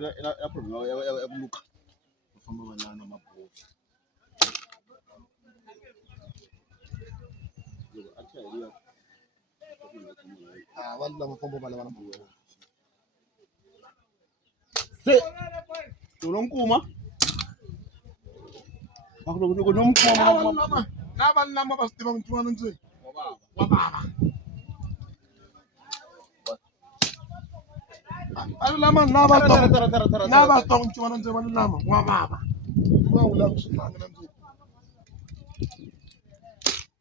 la problema ya buluka go famba banana mabhofu walla mafombo bala bala unonkuma kunomkuma nabalama basidiba ngitwana nje wababa alama nabasidiba ngitwana nje balama wababa wawula kushilanga nje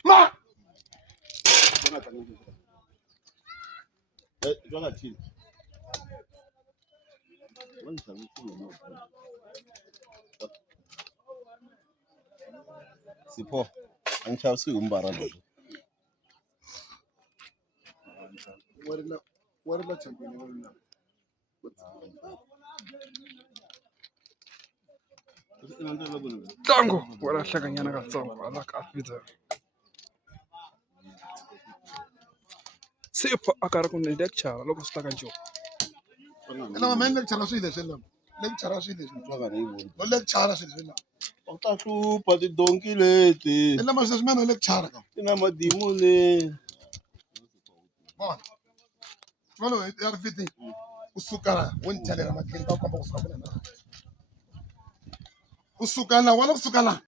ma Jonathan. Sipho angishayisi umbara lo. warla champion warla tango wala hlanganyana katsongo alakafita Sipho akara ku ni lecture loko swi ta ka njumu ela men lecture swile swile lecture swile lo lecture swile Ta hlupha tidonki leti ela masese meno lecture ka ti na madimu le bona valo ya fiti usukala wonthele makheli ka komba kusukela na usukala wala usukala